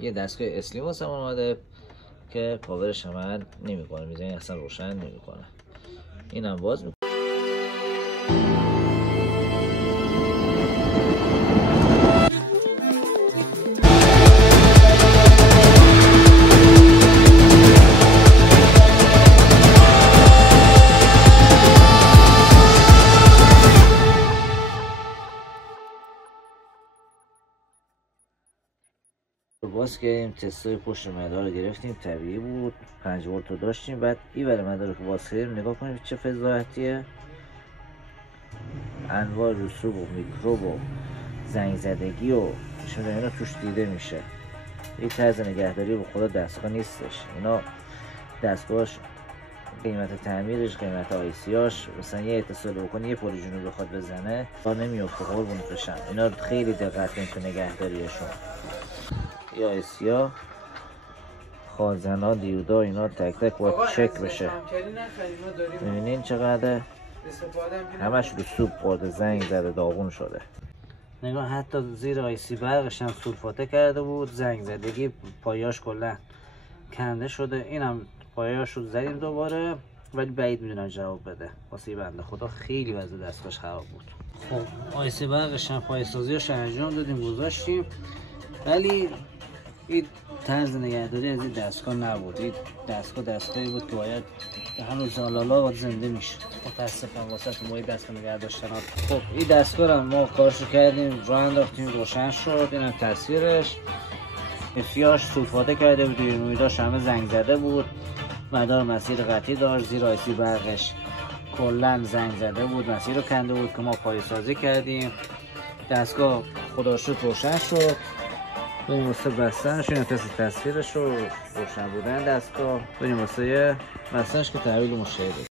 یه دستگاه اسلیم واسه من اومده که پاورش عمل نمیکنه، میزنی اصلا روشن نمیکنه. اینم باز میکنه. باز کردیم، تستای پشت مدار رو گرفتیم، طبیعی بود، 5 ولت رو داشتیم. بعد این ور مدار رو که باز کردیم نگاه کنیم چه فضاحتیه، انواع رسوب و میکروب و زنگ زدگی و اینا توش دیده میشه. این طرز نگهداری به خدا دستگاه نیستش. اینا دستگاهش قیمت تعمیرش، قیمت آیسیاش، مثلا یه اتصال بکنی یه پروژونو بخواد بزنه کار نمیفته. قربونت بشم، اینا خیلی دقت کنید تو نگهداریشون. یا آیسیا، خازنا، دیودا، اینا تک تک باید چک بشه. میبینین چقدر همش رسوب خورده، زنگ زده، داغون شده. نگاه حتی زیر آیسی برقش هم سولفاته کرده بود، زنگ زدگی پایاش کلا کنده شده. اینم پایاش رو زدیم دوباره، ولی بعید میدونم جواب بده. واسه بنده خدا خیلی وضع دستگاهش خراب بود. خب آیسی برقش هم پای سازیاش انجام دادیم، گذاشتیم، ولی این طرز نگهداری از این دستگاه نبود. این دستگاهی بود که باید هنوز زالالا باید زنده میشه. متاسفم واسه تو ما این دستگاه نگه داشتن. خب این دستگاه رو ما کارشو کردیم، راه انداختیم، روشن شد. اینم تصویرش. افیاش سولفاته کرده بود، رویداش همه زنگ زده بود، مدار مسیر قطعی داشت، زیر آیسی برقش کلا زنگ زده بود، مسیر رو کنده بود که ما پای سازی کردیم. دستگاه خدا شکر روشن شد. بریم واسه بستنش، این تصویرش رو روشن بودن دستگاه. بریم واسه بستنش که تحویل مشتری.